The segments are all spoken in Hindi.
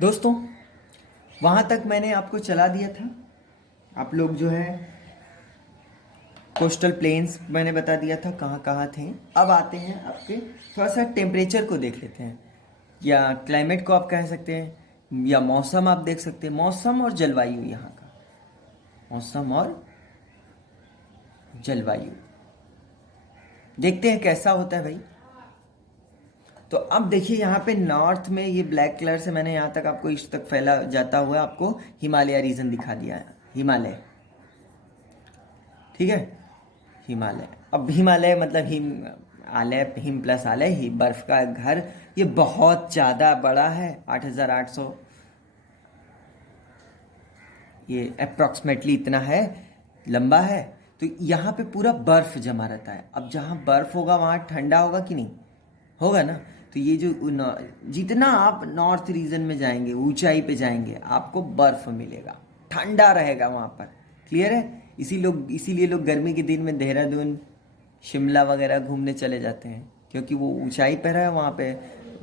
दोस्तों, वहाँ तक मैंने आपको चला दिया था। आप लोग जो है कोस्टल प्लेन्स मैंने बता दिया था कहाँ कहाँ थे। अब आते हैं आपके थोड़ा सा टेम्परेचर को देख लेते हैं, या क्लाइमेट को आप कह सकते हैं, या मौसम आप देख सकते हैं। मौसम और जलवायु, यहाँ का मौसम और जलवायु देखते हैं कैसा होता है भाई। तो अब देखिए यहाँ पे नॉर्थ में ये ब्लैक कलर से मैंने यहाँ तक आपको इस तक फैला जाता हुआ आपको हिमालय रीजन दिखा दिया है। हिमालय, ठीक है। हिमालय, अब हिमालय मतलब हिम आलय, हिम प्लस आलय, ही बर्फ का घर। ये बहुत ज़्यादा बड़ा है, 8,800, ये अप्रॉक्सीमेटली इतना है, लंबा है। तो यहाँ पे पूरा बर्फ जमा रहता है। अब जहाँ बर्फ होगा वहाँ ठंडा होगा कि नहीं, होगा ना। तो ये जो जितना आप नॉर्थ रीजन में जाएंगे, ऊंचाई पे जाएंगे, आपको बर्फ मिलेगा, ठंडा रहेगा वहाँ पर। क्लियर है। इसीलिए लोग गर्मी के दिन में देहरादून, शिमला वगैरह घूमने चले जाते हैं, क्योंकि वो ऊंचाई पर है वहाँ पे,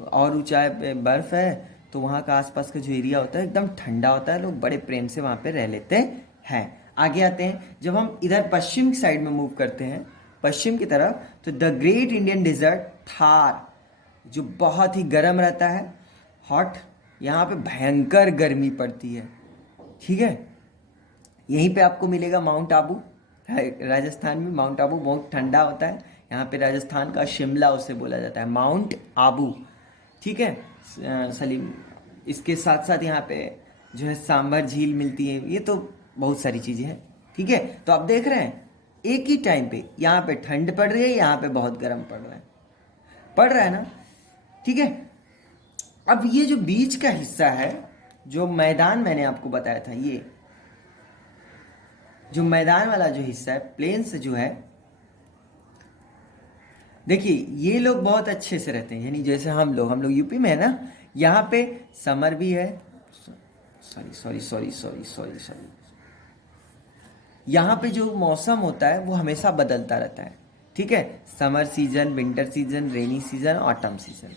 और ऊंचाई पे बर्फ़ है। तो वहाँ का आसपास का जो एरिया होता है एकदम ठंडा होता है, लोग बड़े प्रेम से वहाँ पे रह लेते हैं। आगे आते हैं, जब हम इधर पश्चिम साइड में मूव करते हैं, पश्चिम की तरफ, तो the great Indian desert Thar, जो बहुत ही गर्म रहता है, हॉट। यहाँ पे भयंकर गर्मी पड़ती है, ठीक है। यहीं पे आपको मिलेगा माउंट आबू, राजस्थान में माउंट आबू बहुत ठंडा होता है। यहाँ पे राजस्थान का शिमला उसे बोला जाता है, माउंट आबू, ठीक है। सलीम, इसके साथ साथ यहाँ पे जो है सांभर झील मिलती है। ये तो बहुत सारी चीज़ें हैं, ठीक है। तो आप देख रहे हैं एक ही टाइम पे यहाँ पे ठंड पड़ रही है, यहाँ पे बहुत गर्म पड़ रहा है ना, ठीक है। अब ये जो बीच का हिस्सा है, जो मैदान मैंने आपको बताया था, ये जो मैदान वाला जो हिस्सा है, प्लेन्स जो है, देखिए ये लोग बहुत अच्छे से रहते हैं। यानी जैसे हम लोग यूपी में है ना, यहाँ पे समर भी है, सॉरी, यहाँ पे जो मौसम होता है वो हमेशा बदलता रहता है, ठीक है। Summer season, winter season, rainy season, autumn season.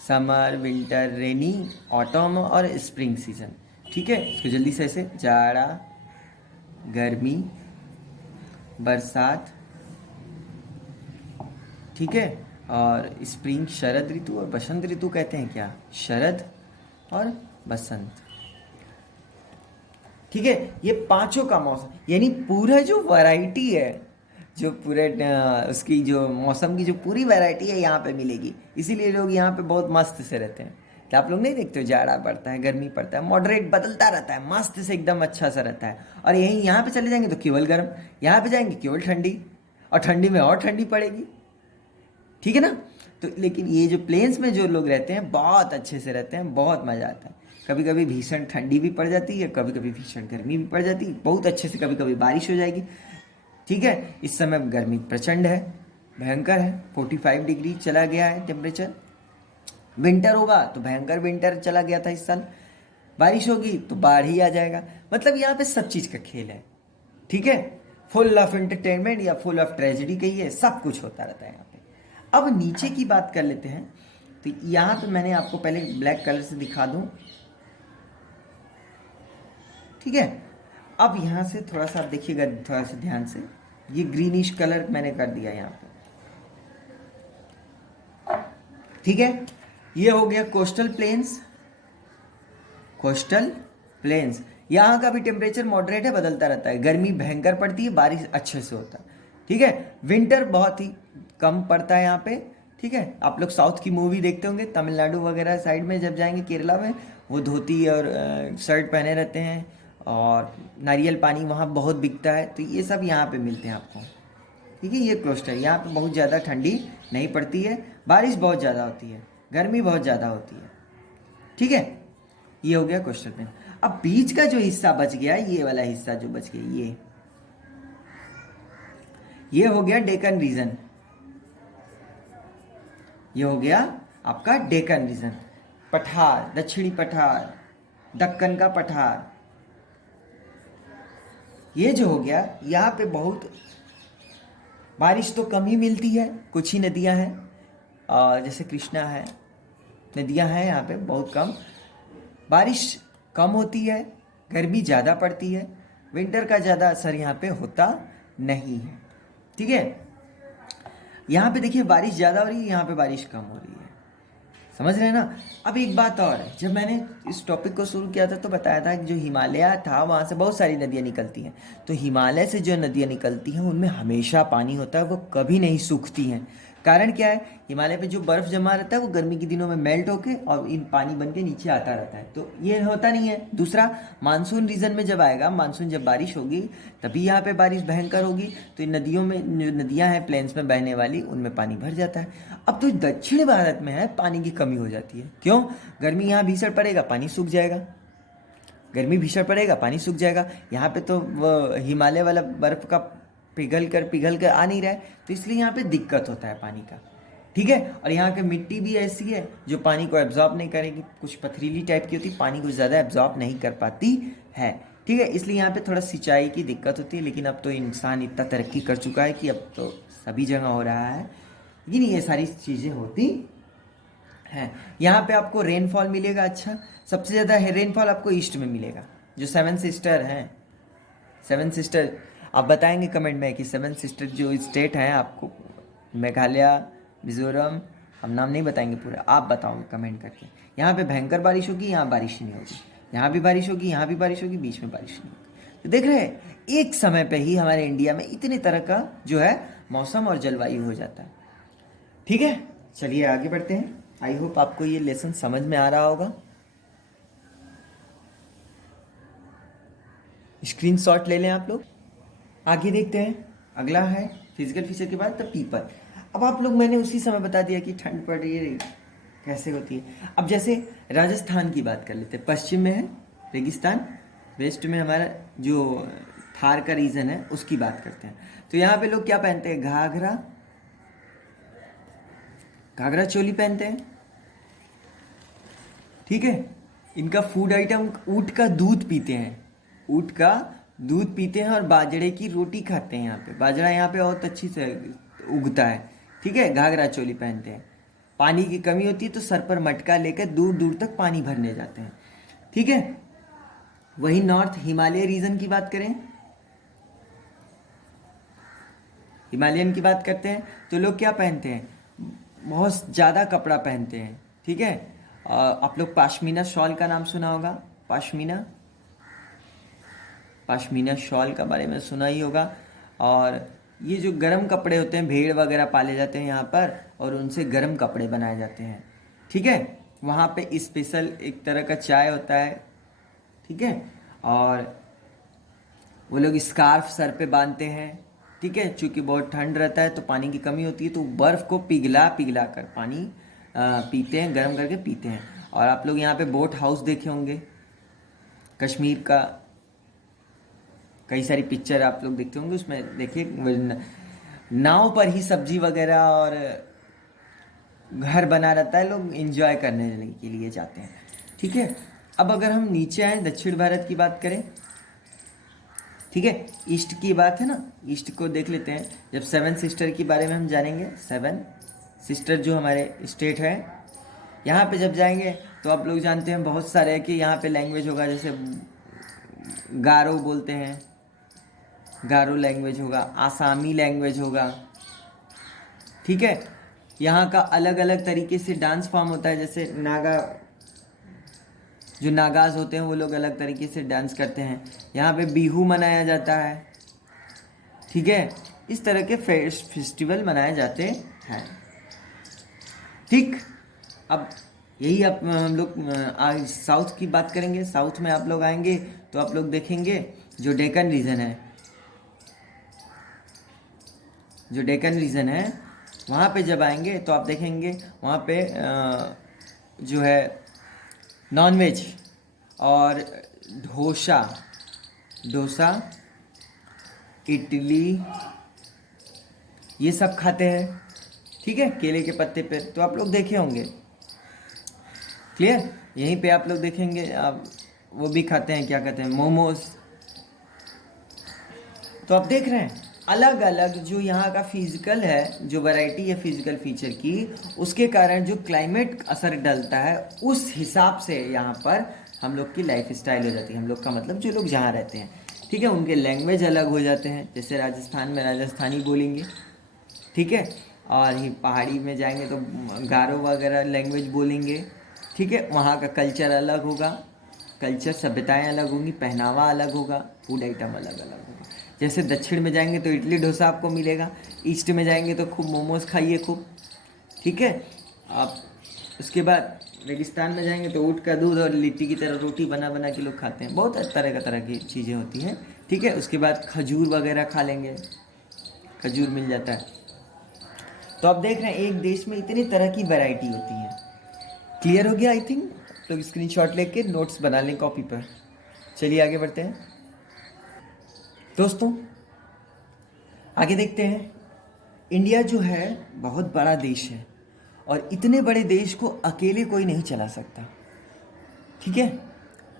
Summer, winter, rainy, autumn और स्प्रिंग सीजन, ठीक है। इसको जल्दी से ऐसे, जाड़ा, गर्मी, बरसात, ठीक है। और स्प्रिंग शरद ऋतु, और बसंत ऋतु कहते हैं क्या, शरद और बसंत, ठीक है। ये पांचों का मौसम, यानी पूरा जो वैरायटी है, जो पूरे उसकी जो मौसम की जो पूरी वैरायटी है यहाँ पे मिलेगी। इसीलिए लोग यहाँ पे बहुत मस्त से रहते हैं। तो आप लोग नहीं देखते हो, जाड़ा पड़ता है, गर्मी पड़ता है, मॉडरेट बदलता रहता है, मस्त से एकदम अच्छा सा रहता है। और यहीं यहाँ पे चले जाएंगे तो केवल गर्म, यहाँ पे जाएंगे केवल ठंडी, और ठंडी में और ठंडी पड़ेगी, ठीक है ना। तो लेकिन ये जो प्लेन्स में जो लोग रहते हैं बहुत अच्छे से रहते हैं, बहुत मज़ा आता है। कभी कभी भीषण ठंडी भी पड़ जाती है, कभी कभी भीषण गर्मी भी पड़ जाती है, बहुत अच्छे से। कभी कभी बारिश हो जाएगी, ठीक है। इस समय गर्मी प्रचंड है, भयंकर है, 45 डिग्री चला गया है टेम्परेचर। विंटर होगा तो भयंकर विंटर चला गया था इस साल। बारिश होगी तो बाढ़ ही आ जाएगा। मतलब यहाँ पे सब चीज़ का खेल है, ठीक है। फुल ऑफ एंटरटेनमेंट या फुल ऑफ ट्रेजेडी कहिए, सब कुछ होता रहता है यहाँ पे। अब नीचे की बात कर लेते हैं। तो यहाँ पे मैंने आपको पहले ब्लैक कलर से दिखा दूँ, ठीक है। अब यहाँ से थोड़ा सा आप देखिएगा, थोड़ा सा ध्यान से, ये ग्रीनिश कलर मैंने कर दिया यहाँ पे, ठीक है। ये हो गया कोस्टल प्लेन्स। कोस्टल प्लेन्स, यहाँ का भी टेम्परेचर मॉडरेट है, बदलता रहता है। गर्मी भयंकर पड़ती है, बारिश अच्छे से होता है, ठीक है। विंटर बहुत ही कम पड़ता है यहाँ पे, ठीक है। आप लोग साउथ की मूवी देखते होंगे, तमिलनाडु वगैरह साइड में जब जाएंगे, केरला में, वो धोती और शर्ट पहने रहते हैं, और नारियल पानी वहाँ बहुत बिकता है। तो ये सब यहाँ पे मिलते हैं आपको, ठीक है। ये कोस्टल, यहाँ पे बहुत ज़्यादा ठंडी नहीं पड़ती है, बारिश बहुत ज़्यादा होती है, गर्मी बहुत ज़्यादा होती है, ठीक है। ये हो गया कोस्टल प्लेन। अब बीच का जो हिस्सा बच गया, ये वाला हिस्सा जो बच गया, ये हो गया डेक्कन रीजन। ये हो गया आपका डेक्कन रीजन, पठार, दक्षिणी पठार, दक्कन का पठार। ये जो हो गया, यहाँ पे बहुत बारिश तो कम ही मिलती है, कुछ ही नदियाँ हैं, और जैसे कृष्णा है, नदियाँ हैं यहाँ पे बहुत कम। बारिश कम होती है, गर्मी ज़्यादा पड़ती है, विंटर का ज़्यादा असर यहाँ पे होता नहीं है। ठीक है, यहाँ पे देखिए बारिश ज़्यादा हो रही है, यहाँ पे बारिश कम हो रही है, समझ रहे हैं ना। अब एक बात और है, जब मैंने इस टॉपिक को शुरू किया था तो बताया था कि जो हिमालय था वहाँ से बहुत सारी नदियाँ निकलती हैं। तो हिमालय से जो नदियाँ निकलती हैं उनमें हमेशा पानी होता है, वो कभी नहीं सूखती हैं। कारण क्या है, हिमालय पे जो बर्फ़ जमा रहता है वो गर्मी के दिनों में मेल्ट होके और इन पानी बन के नीचे आता रहता है, तो ये होता नहीं है। दूसरा, मानसून रीजन में जब आएगा, मानसून जब बारिश होगी तभी यहाँ पे बारिश भयंकर होगी, तो इन नदियों में, जो नदियाँ हैं प्लेन्स में बहने वाली, उनमें पानी भर जाता है। अब तो दक्षिण भारत में है पानी की कमी हो जाती है। क्यों? गर्मी यहाँ भीषण पड़ेगा, पानी सूख जाएगा, गर्मी भीषण पड़ेगा, पानी सूख जाएगा। यहाँ पे तो वो हिमालय वाला बर्फ़ का पिघल कर आ नहीं रहा है, तो इसलिए यहाँ पे दिक्कत होता है पानी का। ठीक है, और यहाँ की मिट्टी भी ऐसी है जो पानी को एब्जॉर्ब नहीं करेगी, कुछ पथरीली टाइप की होती है, पानी को ज़्यादा एब्जॉर्ब नहीं कर पाती है। ठीक है, इसलिए यहाँ पे थोड़ा सिंचाई की दिक्कत होती है, लेकिन अब तो इंसान इतना तरक्की कर चुका है कि अब तो सभी जगह हो रहा है, लेकिन ये सारी चीज़ें होती हैं। यहाँ पे आपको रेनफॉल मिलेगा, अच्छा सबसे ज़्यादा रेनफॉल आपको ईस्ट में मिलेगा, जो सेवन सिस्टर हैं। सेवन सिस्टर आप बताएंगे कमेंट में कि सेवन सिस्टर जो स्टेट हैं, आपको मेघालय, मिजोरम, हम नाम नहीं बताएंगे पूरा, आप बताओगे कमेंट करके। यहाँ पे भयंकर बारिश होगी, यहाँ बारिश ही नहीं होगी, यहाँ भी बारिश होगी, यहाँ भी बारिश होगी, बीच में बारिश नहीं होगी। तो देख रहे हैं, एक समय पे ही हमारे इंडिया में इतने तरह का जो है मौसम और जलवायु हो जाता है। ठीक है, चलिए आगे बढ़ते हैं। आई होप आपको ये लेसन समझ में आ रहा होगा। स्क्रीनशॉट ले लें आप लोग। आगे देखते हैं, अगला है फिजिकल फीचर के बाद द पीपल। अब आप लोग, मैंने उसी समय बता दिया कि ठंड पड़ रही है कैसे होती है। अब जैसे राजस्थान की बात कर लेते हैं, पश्चिम में है रेगिस्तान, वेस्ट में हमारा जो थार का रीजन है उसकी बात करते हैं। तो यहाँ पे लोग क्या पहनते हैं, घाघरा, घाघरा चोली पहनते हैं। ठीक है, इनका फूड आइटम ऊँट का दूध पीते हैं, ऊँट का दूध पीते हैं और बाजरे की रोटी खाते हैं। यहाँ पे बाजरा यहाँ पे बहुत अच्छी से उगता है। ठीक है, घाघरा चोली पहनते हैं। पानी की कमी होती है तो सर पर मटका लेकर दूर दूर तक पानी भरने जाते हैं। ठीक है, वही नॉर्थ हिमालय रीजन की बात करें, हिमालयन की बात करते हैं, तो लोग क्या पहनते हैं, बहुत ज़्यादा कपड़ा पहनते हैं। ठीक है, आप लोग पाशमीना शॉल का नाम सुना होगा, पाशमीना, पाशमीना शॉल का बारे में सुना ही होगा। और ये जो गर्म कपड़े होते हैं, भेड़ वगैरह पाले जाते हैं यहाँ पर और उनसे गर्म कपड़े बनाए जाते हैं। ठीक है, वहाँ पे स्पेशल एक तरह का चाय होता है। ठीक है, और वो लोग स्कार्फ सर पे बांधते हैं। ठीक है, चूँकि बहुत ठंड रहता है तो पानी की कमी होती है, तो बर्फ़ को पिघला पिघला कर पानी पीते हैं, गर्म करके पीते हैं। और आप लोग यहाँ पे बोट हाउस देखे होंगे, कश्मीर का कई सारी पिक्चर आप लोग देखते होंगे, उसमें देखिए नाव पर ही सब्जी वगैरह और घर बना रहता है, लोग एंजॉय करने के लिए जाते हैं। ठीक है, अब अगर हम नीचे आए, दक्षिण भारत की बात करें, ठीक है, ईस्ट की बात है ना, ईस्ट को देख लेते हैं। जब सेवन सिस्टर के बारे में हम जानेंगे, सेवन सिस्टर जो हमारे स्टेट है, यहाँ पे जब जाएंगे तो आप लोग जानते हैं बहुत सारे है कि यहाँ पे लैंग्वेज होगा, जैसे गारो बोलते हैं, गारो लैंग्वेज होगा, आसामी लैंग्वेज होगा। ठीक है, यहाँ का अलग अलग तरीके से डांस फॉर्म होता है, जैसे नागा, जो नागाज होते हैं वो लोग अलग तरीके से डांस करते हैं। यहाँ पे बिहू मनाया जाता है। ठीक है, इस तरह के फेस्टिवल मनाए जाते हैं। ठीक, अब यही अब हम लोग आज साउथ की बात करेंगे। साउथ में आप लोग आएंगे तो आप लोग देखेंगे जो डेक्कन रीजन है, जो डेक्कन रीजन है वहाँ पे जब आएंगे तो आप देखेंगे वहाँ पे जो है नॉनवेज और डोसा, डोसा, इडली, ये सब खाते हैं। ठीक है, केले के पत्ते पे, तो आप लोग देखे होंगे। क्लियर, यहीं पे आप लोग देखेंगे, आप वो भी खाते हैं, क्या कहते हैं, मोमोज। तो आप देख रहे हैं अलग अलग जो यहाँ का फिजिकल है, जो वैरायटी है फिजिकल फीचर की, उसके कारण जो क्लाइमेट असर डलता है, उस हिसाब से यहाँ पर हम लोग की लाइफ स्टाइल हो जाती है, हम लोग का मतलब जो लोग जहाँ रहते हैं, ठीक है, उनके लैंग्वेज अलग हो जाते हैं। जैसे राजस्थान में राजस्थानी बोलेंगे, ठीक है, और ही पहाड़ी में जाएंगे तो गारो वगैरह लैंग्वेज बोलेंगे, ठीक है। वहाँ का कल्चर अलग होगा, कल्चर सभ्यताएं अलग होंगी, पहनावा अलग होगा, फूड आइटम अलग अलग होगा। जैसे दक्षिण में जाएंगे तो इडली डोसा आपको मिलेगा, ईस्ट में जाएंगे तो खूब मोमोज खाइए खूब, ठीक है। आप उसके बाद रेगिस्तान में जाएंगे तो ऊँट का दूध और लिट्टी की तरह रोटी बना बना के लोग खाते हैं, बहुत तरह की चीज़ें होती हैं, ठीक है। उसके बाद खजूर वगैरह खा लेंगे, खजूर मिल जाता है। तो आप देख रहे हैं एक देश में इतनी तरह की वैरायटी होती है। क्लियर हो गया आई थिंक। तो स्क्रीनशॉट लेके नोट्स बना लें कॉपी पर। चलिए आगे बढ़ते हैं दोस्तों, आगे देखते हैं। इंडिया जो है बहुत बड़ा देश है, और इतने बड़े देश को अकेले कोई नहीं चला सकता, ठीक है।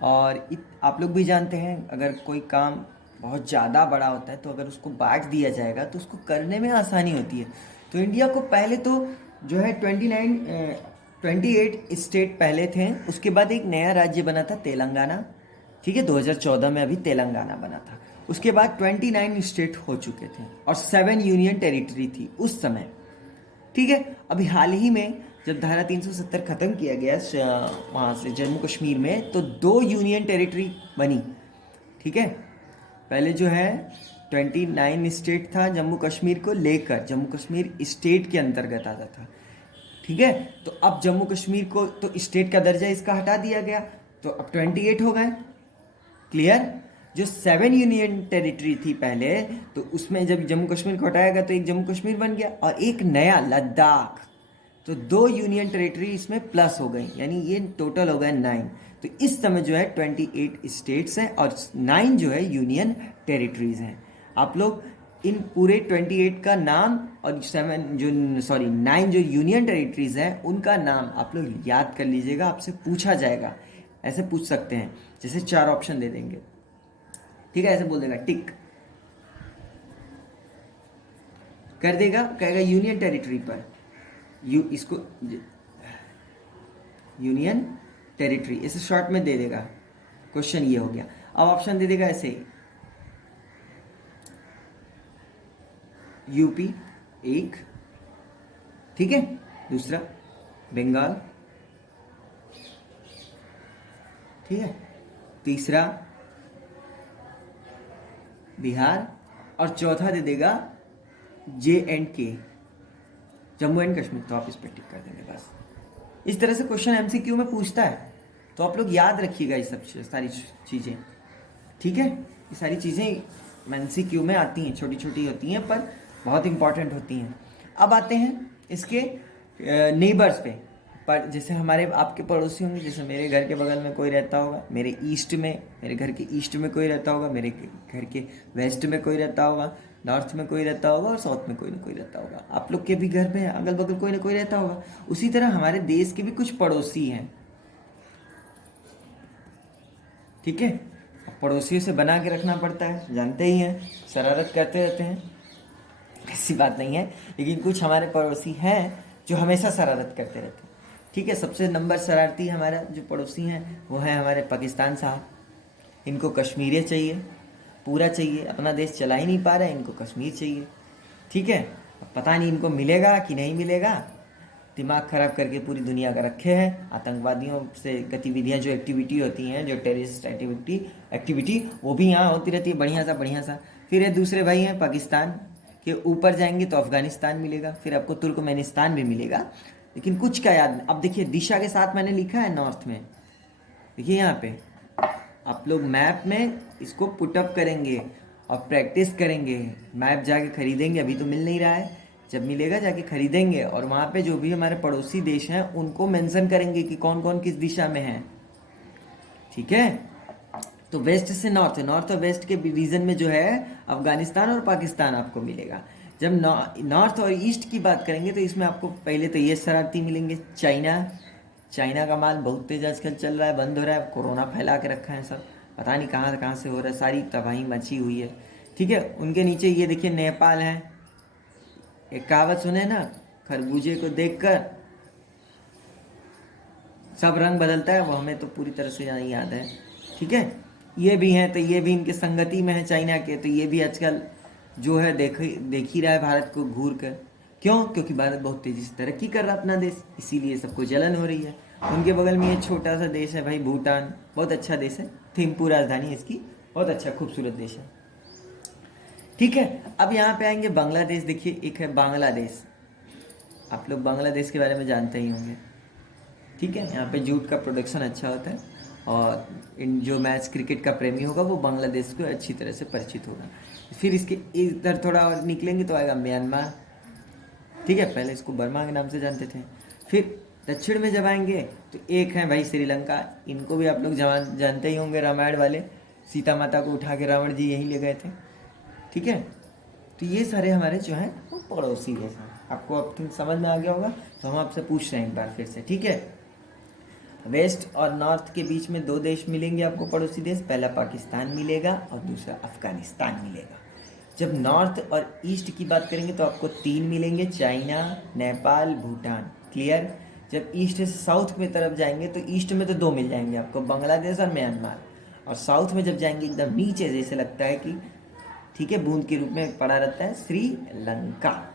और आप लोग भी जानते हैं, अगर कोई काम बहुत ज़्यादा बड़ा होता है तो अगर उसको बांट दिया जाएगा तो उसको करने में आसानी होती है। तो इंडिया को पहले तो जो है 28 स्टेट पहले थे, उसके बाद एक नया राज्य बना था तेलंगाना, ठीक है, 2014 में अभी तेलंगाना बना था। उसके बाद 29 स्टेट हो चुके थे और 7 यूनियन टेरिटरी थी उस समय, ठीक है। अभी हाल ही में जब धारा 370 खत्म किया गया वहाँ से जम्मू कश्मीर में, तो 2 यूनियन टेरिटरी बनी, ठीक है। पहले जो है 29 स्टेट था, जम्मू कश्मीर को लेकर जम्मू कश्मीर स्टेट के अंतर्गत आता था, ठीक है। तो अब जम्मू कश्मीर को तो स्टेट का दर्जा इसका हटा दिया गया, तो अब 28 हो गए। क्लियर। जो 7 यूनियन टेरिटरी थी पहले, तो उसमें जब जम्मू कश्मीर को हटाया गया तो एक जम्मू कश्मीर बन गया और एक नया लद्दाख, तो 2 यूनियन टेरिटरी इसमें प्लस हो गई, यानी ये टोटल हो गए 9। तो इस समय जो है 28 स्टेट्स हैं और 9 जो है यूनियन टेरिटरीज हैं। आप लोग इन पूरे 28 का नाम और 9 जो यूनियन टेरिटरीज हैं उनका नाम आप लोग याद कर लीजिएगा, आपसे पूछा जाएगा, ऐसे पूछ सकते हैं। जैसे 4 ऑप्शन दे देंगे, ठीक है, ऐसे बोल देगा टिक कर देगा, कहेगा यूनियन टेरिटरी पर इसको यूनियन टेरिटरी इसे शॉर्ट में दे देगा। क्वेश्चन ये हो गया। अब ऑप्शन दे देगा ऐसे, यूपी एक, ठीक है, दूसरा बंगाल, ठीक है, तीसरा बिहार, और चौथा दे देगा JNK, जम्मू एंड कश्मीर। तो आप इस पर टिक कर देंगे बस। इस तरह से क्वेश्चन MCQ में पूछता है, तो आप लोग याद रखिएगा ये सब सारी चीज़ें, ठीक है। ये सारी चीज़ें MCQ में आती हैं, छोटी छोटी होती हैं पर बहुत इंपॉर्टेंट होती हैं। अब आते हैं इसके नेबर्स पे। पर जैसे हमारे आपके पड़ोसी होंगे, जैसे मेरे घर के बगल में कोई रहता होगा, मेरे घर के ईस्ट में कोई रहता होगा, मेरे घर के वेस्ट में कोई रहता होगा, नॉर्थ में कोई रहता होगा और साउथ में कोई ना कोई रहता होगा। आप लोग के भी घर में अगल बगल कोई ना कोई रहता होगा। उसी तरह हमारे देश के भी कुछ पड़ोसी हैं, ठीक है। पड़ोसियों से बना के रखना पड़ता है, जानते ही हैं, शरारत करते रहते हैं, ऐसी बात नहीं है, लेकिन कुछ हमारे पड़ोसी हैं जो हमेशा शरारत करते रहते हैं, ठीक है। सबसे नंबर शरारती हमारा जो पड़ोसी हैं वो है हमारे पाकिस्तान साहब। इनको कश्मीर चाहिए, पूरा चाहिए, अपना देश चला ही नहीं पा रहे, इनको कश्मीर चाहिए, ठीक है। पता नहीं इनको मिलेगा कि नहीं मिलेगा, दिमाग ख़राब करके पूरी दुनिया का रखे हैं। आतंकवादियों से गतिविधियां जो एक्टिविटी होती हैं, जो टेररिस्ट एक्टिविटी वो भी यहाँ होती रहती है, बढ़िया सा। फिर ये दूसरे भाई हैं पाकिस्तान के, ऊपर जाएंगे तो अफगानिस्तान मिलेगा, फिर आपको तुर्कमेनिस्तान भी मिलेगा, लेकिन कुछ का याद नहीं। अब देखिए दिशा के साथ मैंने लिखा है नॉर्थ में, देखिए यहाँ पे आप लोग मैप में इसको पुटअप करेंगे और प्रैक्टिस करेंगे। मैप जाके खरीदेंगे, अभी तो मिल नहीं रहा है, जब मिलेगा जाके खरीदेंगे, और वहाँ पे जो भी हमारे पड़ोसी देश हैं उनको मेंशन करेंगे कि कौन कौन किस दिशा में है, ठीक है। तो वेस्ट से नॉर्थ, नॉर्थ और वेस्ट के रीजन में जो है अफगानिस्तान और पाकिस्तान आपको मिलेगा। जब नॉर्थ और ईस्ट की बात करेंगे तो इसमें आपको पहले तो ये शरारती मिलेंगे, चाइना का माल बहुत तेज आजकल चल रहा है, बंद हो रहा है, कोरोना फैला के रखा है सब, पता नहीं कहाँ से हो रहा है, सारी तबाही मची हुई है, ठीक है। उनके नीचे ये देखिए नेपाल है। एक कहावत सुने ना, खरबूजे को देखकर सब रंग बदलता है, वो हमें तो पूरी तरह से नहीं याद है। ठीक है, ये भी हैं तो ये भी इनके संगति में है चाइना के, तो ये भी आजकल जो है देख ही रहा है भारत को घूर कर। क्यों? क्योंकि भारत बहुत तेजी से तरक्की कर रहा है अपना देश, इसीलिए सबको जलन हो रही है। उनके बगल में ये छोटा सा देश है भाई भूटान, बहुत अच्छा देश है, थिम्पू राजधानी है इसकी, बहुत अच्छा खूबसूरत देश है। ठीक है, अब यहाँ पे आएंगे बांग्लादेश। देखिए एक है बांग्लादेश, आप लोग बांग्लादेश के बारे में जानते ही होंगे। ठीक है, यहाँ पे जूट का प्रोडक्शन अच्छा होता है, और इन जो मैच क्रिकेट का प्रेमी होगा वो बांग्लादेश को अच्छी तरह से परिचित होगा। फिर इसके इधर थोड़ा और निकलेंगे तो आएगा म्यांमार। ठीक है, पहले इसको बर्मा के नाम से जानते थे। फिर दक्षिण में जब आएंगे तो एक है भाई श्रीलंका, इनको भी आप लोग जानते ही होंगे, रामायण वाले, सीता माता को उठा के रावण जी यहीं ले गए थे। ठीक है, तो ये सारे हमारे जो हैं वो पड़ोसी देश हैं। आपको अब समझ में आ गया होगा, तो हम आपसे पूछ रहे हैं एक बार फिर से। ठीक है, वेस्ट और नॉर्थ के बीच में दो देश मिलेंगे आपको पड़ोसी देश, पहला पाकिस्तान मिलेगा और दूसरा अफगानिस्तान मिलेगा। जब नॉर्थ और ईस्ट की बात करेंगे तो आपको तीन मिलेंगे, चाइना, नेपाल, भूटान। क्लियर? जब ईस्ट से साउथ में तरफ जाएंगे तो ईस्ट में तो दो मिल जाएंगे आपको, बांग्लादेश और म्यांमार। और साउथ में जब जाएंगे एकदम नीचे, जैसे लगता है कि ठीक है बूंद के रूप में पड़ा रहता है, श्रीलंका।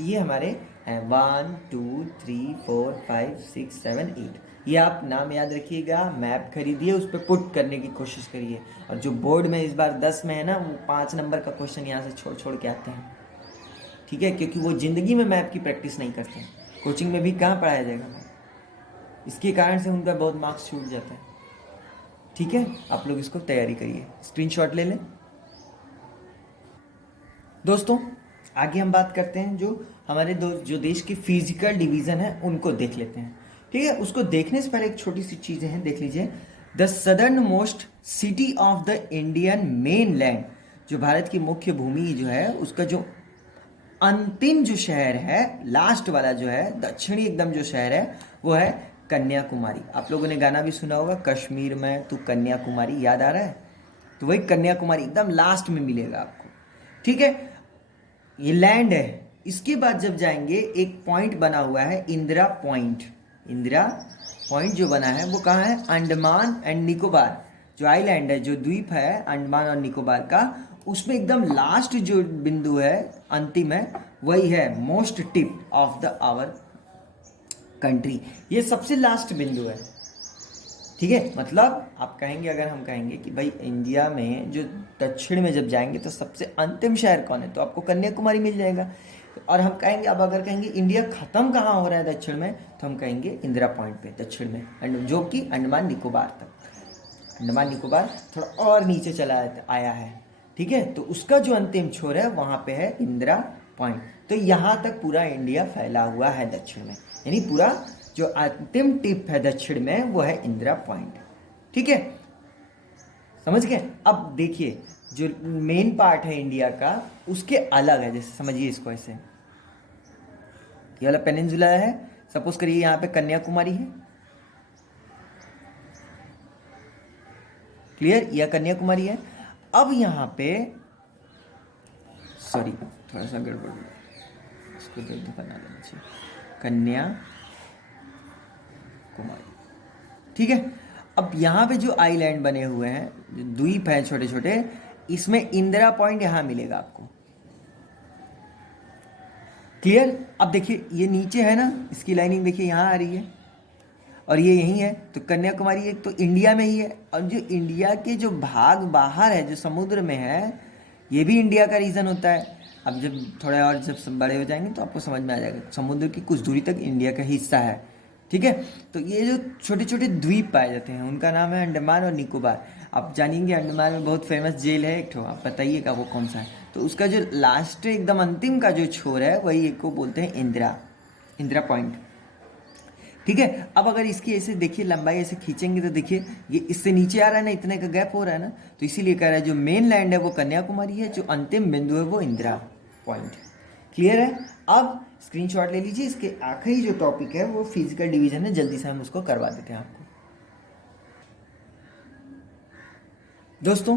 ये हमारे हैं 1 2 3 4 5 6 7 8। ये आप नाम याद रखिएगा, मैप खरीदिए, उस पर पुट करने की कोशिश करिए। और जो बोर्ड में इस बार 10 में है ना, वो 5 नंबर का क्वेश्चन यहाँ से छोड़ छोड़ के आते हैं। ठीक है, क्योंकि वो ज़िंदगी में मैप की प्रैक्टिस नहीं करते हैं, कोचिंग में भी कहाँ पढ़ाया जाएगा मैप, इसके कारण से उनका बहुत मार्क्स छूट जाता है। ठीक है, आप लोग इसको तैयारी करिए, स्क्रीनशॉट ले लें। दोस्तों आगे हम बात करते हैं जो हमारे जो देश की फिजिकल डिवीज़न है उनको देख लेते हैं। ठीक है, उसको देखने से पहले एक छोटी सी चीज़ें हैं, देख लीजिए। The southern most city of the Indian main land, जो भारत की मुख्य भूमि जो है उसका जो अंतिम जो शहर है, लास्ट वाला जो है, दक्षिणी एकदम जो शहर है, वो है कन्याकुमारी। आप लोगों ने गाना भी सुना होगा, कश्मीर में तू कन्याकुमारी, याद आ रहा है? तो वही कन्याकुमारी एकदम लास्ट में मिलेगा आपको। ठीक है, ये लैंड है। इसके बाद जब जाएंगे एक पॉइंट बना हुआ है इंदिरा पॉइंट। इंदिरा पॉइंट जो बना है वो कहाँ है? अंडमान एंड निकोबार, जो आइलैंड है, जो द्वीप है अंडमान और निकोबार का, उसमें एकदम लास्ट जो बिंदु है, अंतिम है, वही है most tip of the our country. ये सबसे लास्ट बिंदु है। ठीक है, मतलब आप कहेंगे, अगर हम कहेंगे कि भाई इंडिया में जो दक्षिण में जब जाएंगे तो सबसे अंतिम शहर कौन है, तो आपको कन्याकुमारी मिल जाएगा। और हम कहेंगे, अब अगर कहेंगे इंडिया खत्म कहाँ हो रहा है दक्षिण में, तो हम कहेंगे इंदिरा पॉइंट पे दक्षिण में, जो कि अंडमान निकोबार तक। अंडमान निकोबार थोड़ा और नीचे चला आया है। ठीक है, तो उसका जो अंतिम छोर है वहाँ पे है इंदिरा पॉइंट। तो यहाँ तक पूरा इंडिया फैला हुआ है दक्षिण में, यानी पूरा जो अंतिम टिप है दक्षिण में वो है इंदिरा पॉइंट। ठीक है, समझ गए? अब देखिए जो मेन पार्ट है इंडिया का उसके अलग है, जैसे समझिए इसको ऐसे, ये वाला पेनिनसुला है, सपोज करिए यहाँ पे कन्याकुमारी है। क्लियर? यह कन्याकुमारी है। अब यहाँ पे सॉरी थोड़ा सा गड़बड़, इसको जल्दी बना लेना चाहिए, कन्याकुमारी। ठीक है, अब यहाँ पे जो आइलैंड बने हुए हैं, जो द्वीप हैं छोटे छोटे, इसमें इंदिरा पॉइंट यहाँ मिलेगा आपको। क्लियर? अब देखिए ये नीचे है ना, इसकी लाइनिंग देखिए यहाँ आ रही है, और ये यहीं है, तो कन्याकुमारी एक तो इंडिया में ही है, और जो इंडिया के जो भाग बाहर है, जो समुद्र में है, ये भी इंडिया का रीजन होता है। अब जब थोड़े और जब बड़े हो जाएंगे तो आपको समझ में आ जाएगा, समुद्र की कुछ दूरी तक इंडिया का हिस्सा है। ठीक है, तो ये जो छोटे छोटे द्वीप पाए जाते हैं उनका नाम है अंडमान और निकोबार। आप जानेंगे अंडमान में बहुत फेमस जेल है एक ठो, आप बताइएगा वो कौन सा है। तो उसका जो लास्ट एकदम अंतिम का जो छोर है वही एक को बोलते हैं इंदिरा पॉइंट। ठीक है, अब अगर इसकी ऐसे देखिए लंबाई ऐसे खींचेंगे तो देखिए ये इससे नीचे आ रहा है ना, इतने का गैप हो रहा है ना, तो इसीलिए कह रहा है जो मेन लैंड है वो कन्याकुमारी है, जो अंतिम बिंदु है वो इंदिरा पॉइंट। क्लियर है? अब स्क्रीनशॉट ले लीजिए, इसके आखिरी जो टॉपिक है वो फिजिकल डिवीजन है, जल्दी से हम उसको करवा देते हैं आपको। दोस्तों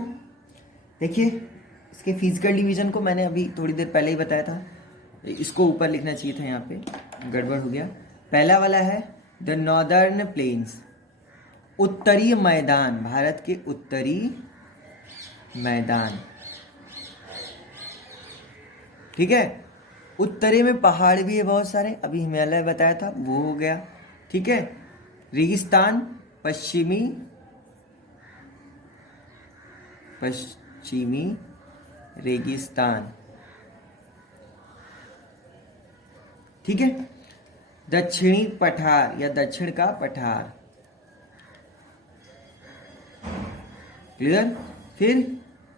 देखिए इसके फिजिकल डिवीजन को मैंने अभी थोड़ी देर पहले ही बताया था, इसको ऊपर लिखना चाहिए था, यहाँ पे गड़बड़ हो गया। पहला वाला है द नॉर्दर्न प्लेन्स, उत्तरी मैदान, भारत के उत्तरी मैदान, ठीक है। उत्तरी में पहाड़ भी है बहुत सारे, अभी हिमालय बताया था वो हो गया, ठीक है। रेगिस्तान, पश्चिमी पश्चिमी रेगिस्तान, ठीक है। दक्षिणी पठार या दक्षिण का पठार, क्लियर। फिर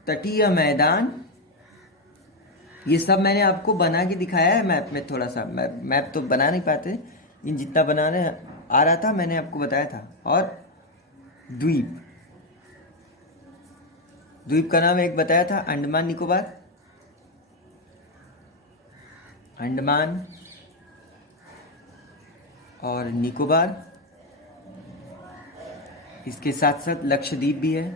तटीय मैदान, ये सब मैंने आपको बना के दिखाया है मैप में, थोड़ा सा मैप तो बना नहीं पाते, इन जितना बनाने आ रहा था मैंने आपको बताया था। और द्वीप, द्वीप का नाम एक बताया था, अंडमान निकोबार, अंडमान और निकोबार, इसके साथ साथ लक्षद्वीप भी है,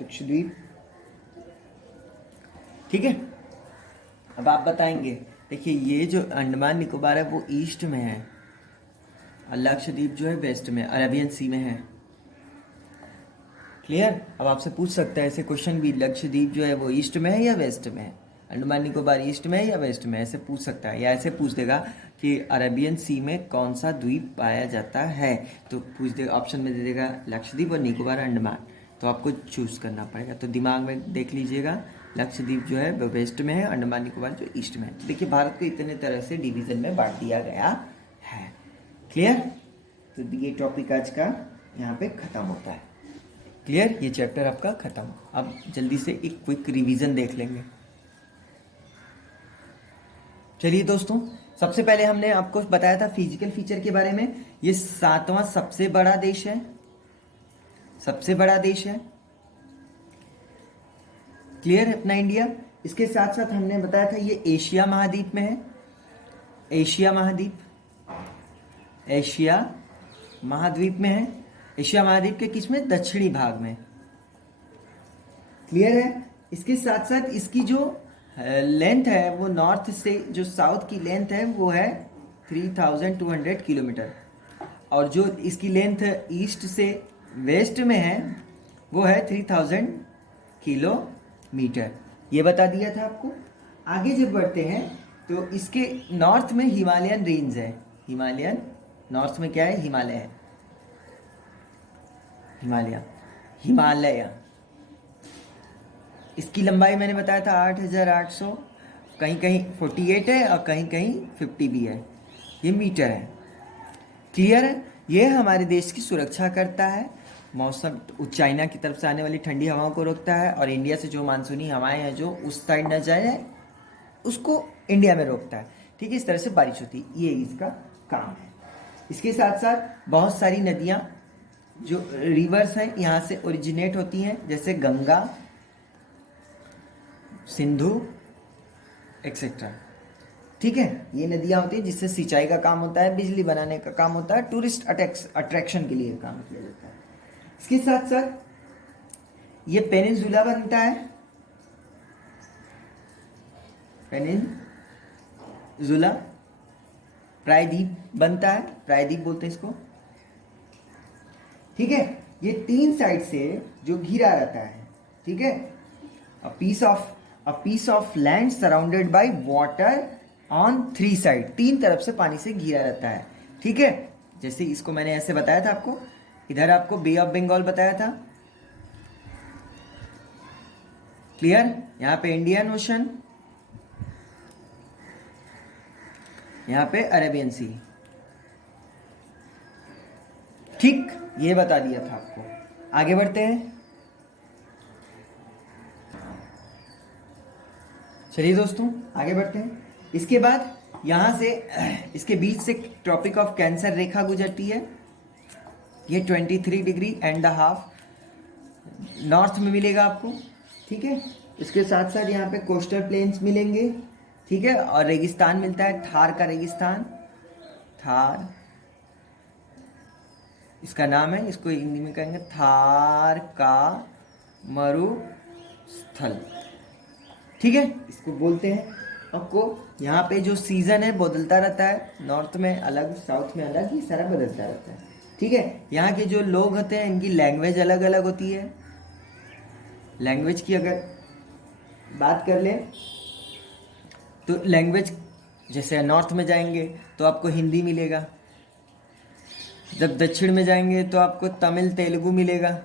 लक्षद्वीप, ठीक है। अब आप बताएंगे, देखिए ये जो अंडमान निकोबार है वो ईस्ट में है और लक्षद्वीप जो है वेस्ट में, अरेबियन सी में है, क्लियर। अब आपसे पूछ सकता है ऐसे क्वेश्चन भी, लक्षद्वीप जो है वो ईस्ट में है या वेस्ट में है, अंडमान निकोबार ईस्ट में है या वेस्ट में, ऐसे पूछ सकता है। या ऐसे पूछ देगा कि अरेबियन सी में कौन सा द्वीप पाया जाता है, तो पूछ देगा, ऑप्शन में दे देगा लक्षद्वीप और निकोबार, अंडमान, तो आपको चूज करना पड़ेगा। तो दिमाग में देख लीजिएगा, लक्षद्वीप जो है वो वेस्ट में है, अंडमान निकोबार जो ईस्ट में है। तो देखिए भारत को इतने तरह से डिवीजन में बांट दिया गया है, क्लियर। तो ये टॉपिक आज का यहाँ पे खत्म होता है, क्लियर, ये चैप्टर आपका खत्म। अब जल्दी से एक क्विक रिवीजन देख लेंगे। चलिए दोस्तों, सबसे पहले हमने आपको बताया था फिजिकल फीचर के बारे में, ये 7वां सबसे बड़ा देश है, सबसे बड़ा देश है, क्लियर अपना इंडिया। इसके साथ साथ हमने बताया था ये एशिया महाद्वीप में है, एशिया महाद्वीप, एशिया महाद्वीप में है, एशिया महाद्वीप के किस में, दक्षिणी भाग में, क्लियर है। इसके साथ साथ इसकी जो लेंथ है वो नॉर्थ से जो साउथ की लेंथ है वो है 3200 किलोमीटर, और जो इसकी लेंथ ईस्ट से वेस्ट में है वो है 3000 किलोमीटर, ये बता दिया था आपको। आगे जब बढ़ते हैं तो इसके नॉर्थ में हिमालयन रेंज है, हिमालयन, नॉर्थ में क्या है, हिमालय है, हिमालय, हिमालय। इसकी लंबाई मैंने बताया था 8800, कहीं कहीं 48 है और कहीं कहीं 50 भी है, ये मीटर है, क्लियर है। ये हमारे देश की सुरक्षा करता है, मौसम चाइना की तरफ से आने वाली ठंडी हवाओं को रोकता है, और इंडिया से जो मानसूनी हवाएं हैं जो उस साइड न जाए उसको इंडिया में रोकता है, ठीक है। इस तरह से बारिश होती है, ये इसका काम है। इसके साथ साथ बहुत सारी नदियाँ जो रिवर्स हैं यहाँ से ओरिजिनेट होती हैं, जैसे गंगा, सिंधु एक्सेट्रा, ठीक है। ये नदियाँ होती हैं जिससे सिंचाई का काम होता है, बिजली बनाने का काम होता है, टूरिस्ट अट्रैक्शन के लिए काम किया जाता है। इसके साथ साथ ये पेनिनसुला बनता है, पेनिनसुला, प्रायद्वीप बनता है, प्रायद्वीप बोलते हैं इसको, ठीक है। ये 3 साइड से जो घिरा रहता है, ठीक है, a piece of land surrounded by water on 3 side, 3 तरफ से पानी से घिरा रहता है, ठीक है। जैसे इसको मैंने ऐसे बताया था आपको, इधर आपको बे ऑफ बंगाल बताया था, क्लियर। यहाँ पे इंडियन ओशन, यहाँ पे अरेबियन सी, ठीक, ये बता दिया था आपको। आगे बढ़ते हैं, चलिए दोस्तों आगे बढ़ते हैं। इसके बाद यहाँ से इसके बीच से ट्रॉपिक ऑफ कैंसर रेखा गुजरती है, ये 23 डिग्री एंड हाफ नॉर्थ में मिलेगा आपको, ठीक है। इसके साथ साथ यहाँ पे कोस्टल प्लेन्स मिलेंगे, ठीक है, और रेगिस्तान मिलता है, थार का रेगिस्तान, थार इसका नाम है, इसको हिंदी में कहेंगे थार का मरुस्थल, ठीक है, इसको बोलते हैं। आपको यहाँ पे जो सीजन है बदलता रहता है, नॉर्थ में अलग, साउथ में अलग, ये सारा बदलता रहता है। ठीक है, यहाँ के जो लोग होते हैं इनकी लैंग्वेज अलग अलग होती है। लैंग्वेज की अगर बात कर लें तो लैंग्वेज, जैसे नॉर्थ में जाएंगे तो आपको हिंदी मिलेगा, जब दक्षिण में जाएंगे तो आपको तमिल तेलुगु मिलेगा,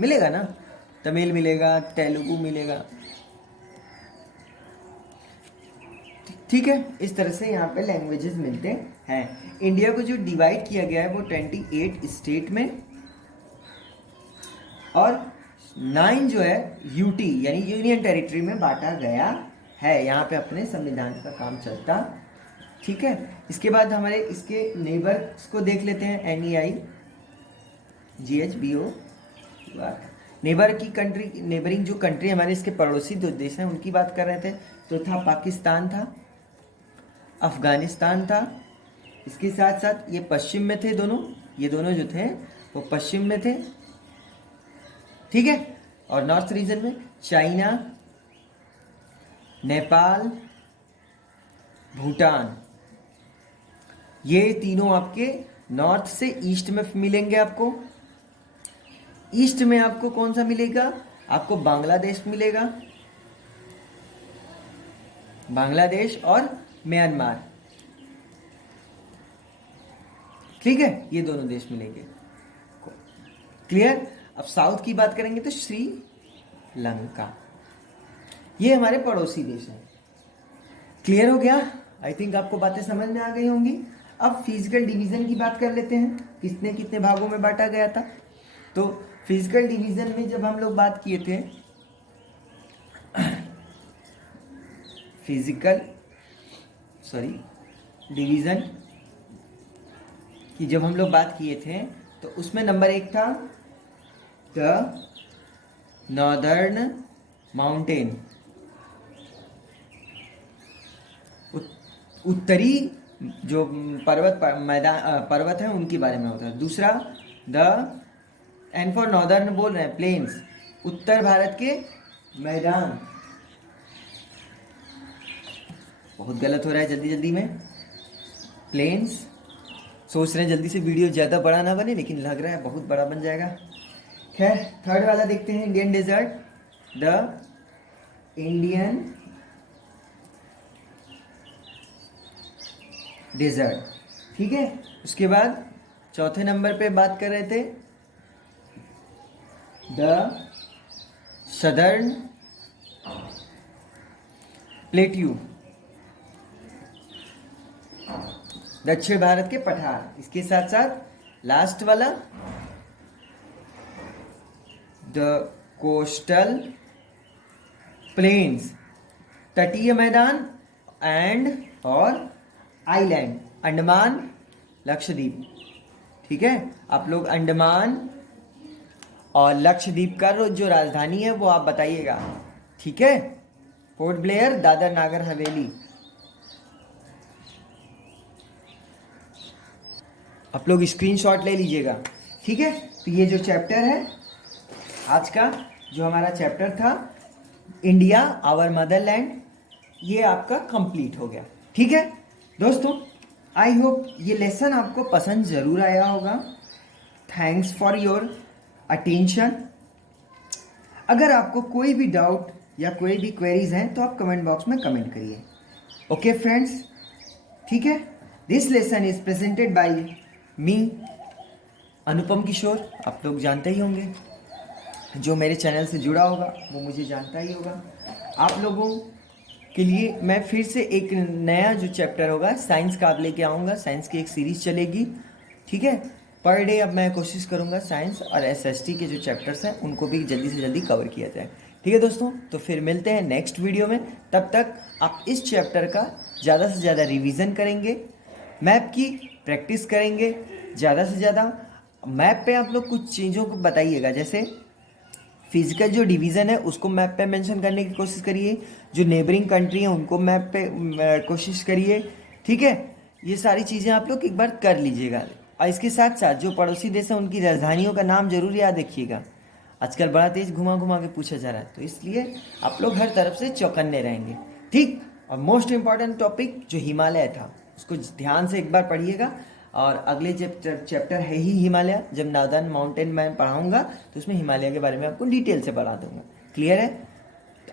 मिलेगा ना, तमिल मिलेगा, तेलुगु मिलेगा। ठीक है, इस तरह से यहाँ पे लैंग्वेजेस मिलते हैं। इंडिया को जो डिवाइड किया गया है वो 28 स्टेट में और 9 जो है यूटी यानी यूनियन टेरिटरी में बांटा गया है। यहाँ पे अपने संविधान का काम चलता। ठीक है, इसके बाद हमारे इसके नेबर्स को देख लेते हैं, NEIGHBO। नेबर की कंट्री, नेबरिंग जो कंट्री हमारे इसके पड़ोसी जो देश हैं उनकी बात कर रहे थे, तो था पाकिस्तान था, अफगानिस्तान था, इसके साथ साथ ये पश्चिम में थे दोनों, ये दोनों जो थे वो पश्चिम में थे। ठीक है, और नॉर्थ रीजन में चाइना, नेपाल, भूटान, ये तीनों आपके नॉर्थ से ईस्ट में मिलेंगे। आपको ईस्ट में आपको कौन सा मिलेगा? आपको बांग्लादेश मिलेगा, बांग्लादेश और म्यांमार। ठीक है, ये दोनों देश मिलेंगे। क्लियर? अब साउथ की बात करेंगे तो श्रीलंका, ये हमारे पड़ोसी देश हैं। क्लियर हो गया? आई थिंक आपको बातें समझ में आ गई होंगी। अब फिजिकल डिवीजन की बात कर लेते हैं, कितने कितने भागों में बांटा गया था। तो फिजिकल डिवीजन में जब हम लोग बात किए थे, डिवीजन की जब हम लोग बात किए थे तो उसमें नंबर 1 था द नॉर्दर्न माउंटेन, उत्तरी जो पर्वत है उनके बारे में होता है। दूसरा द, एंड फॉर नॉर्दर्न बोल रहे हैं प्लेन्स, उत्तर भारत के मैदान। बहुत गलत हो रहा है जल्दी जल्दी में, प्लेन्स। सोच रहे हैं जल्दी से वीडियो ज़्यादा बड़ा ना बने, लेकिन लग रहा है बहुत बड़ा बन जाएगा। खैर, थर्ड वाला देखते हैं, Indian desert, the Indian desert. ठीक है, उसके बाद चौथे नंबर पे बात कर रहे थे द सदर्न प्लेट्यू, दक्षिण भारत के पठार। इसके साथ साथ लास्ट वाला द कोस्टल प्लेन्स, तटीय मैदान एंड और आइलैंड, अंडमान लक्षद्वीप। ठीक है, आप लोग अंडमान और लक्षद्वीप का जो राजधानी है वो आप बताइएगा। ठीक है, पोर्ट ब्लेयर, दादर नागर हवेली। आप लोग स्क्रीनशॉट ले लीजिएगा। ठीक है, तो ये जो चैप्टर है आज का, जो हमारा चैप्टर था इंडिया आवर मदरलैंड, ये आपका कंप्लीट हो गया। ठीक है दोस्तों, आई होप ये लेसन आपको पसंद जरूर आया होगा। Thanks for your attention. अगर आपको कोई भी डाउट या कोई भी क्वेरीज हैं तो आप कमेंट बॉक्स में कमेंट करिए। ओके फ्रेंड्स, ठीक है, this lesson is presented by me Anupam Kishore. आप लोग जानते ही होंगे, जो मेरे चैनल से जुड़ा होगा वो मुझे जानता ही होगा। आप लोगों के लिए मैं फिर से एक नया जो चैप्टर होगा साइंस का आप लेके आऊँगा। साइंस की एक सीरीज चलेगी। ठीक है, पर डे अब मैं कोशिश करूँगा साइंस और एसएसटी के जो चैप्टर्स हैं उनको भी जल्दी से जल्दी कवर किया जाए। ठीक है दोस्तों, तो फिर मिलते हैं नेक्स्ट वीडियो में। तब तक आप इस चैप्टर का ज़्यादा से ज़्यादा रिवीजन करेंगे, मैप की प्रैक्टिस करेंगे ज़्यादा से ज़्यादा। मैप पे आप लोग कुछ चीज़ों को बताइएगा, जैसे फिजिकल जो डिवीज़न है उसको मैप पे मेंशन करने की कोशिश करिए, जो नेबरिंग कंट्री है उनको मैप पे कोशिश करिए। ठीक है, ये सारी चीज़ें आप लोग एक बार कर लीजिएगा। और इसके साथ साथ जो पड़ोसी देश हैं उनकी राजधानियों का नाम जरूर याद रखिएगा। आजकल बड़ा तेज घुमा घुमा के पूछा जा रहा है, तो इसलिए आप लोग हर तरफ से चौकन्ने रहेंगे। ठीक। ठीक। और मोस्ट इम्पॉर्टेंट टॉपिक जो हिमालय था उसको ध्यान से एक बार पढ़िएगा, और अगले चैप्टर है ही हिमालय, जब नॉर्दर्न माउंटेन मैं पढ़ाऊंगा तो उसमें हिमालय के बारे में आपको डिटेल से पढ़ा दूंगा। क्लियर है?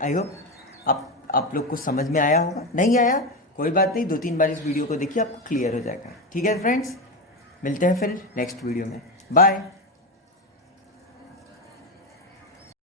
आई होप आप लोग को समझ में आया होगा। नहीं आया कोई बात नहीं, 2-3 बार इस वीडियो को देखिए, आपको क्लियर हो जाएगा। ठीक है फ्रेंड्स, मिलते हैं फिर नेक्स्ट वीडियो में। बाय।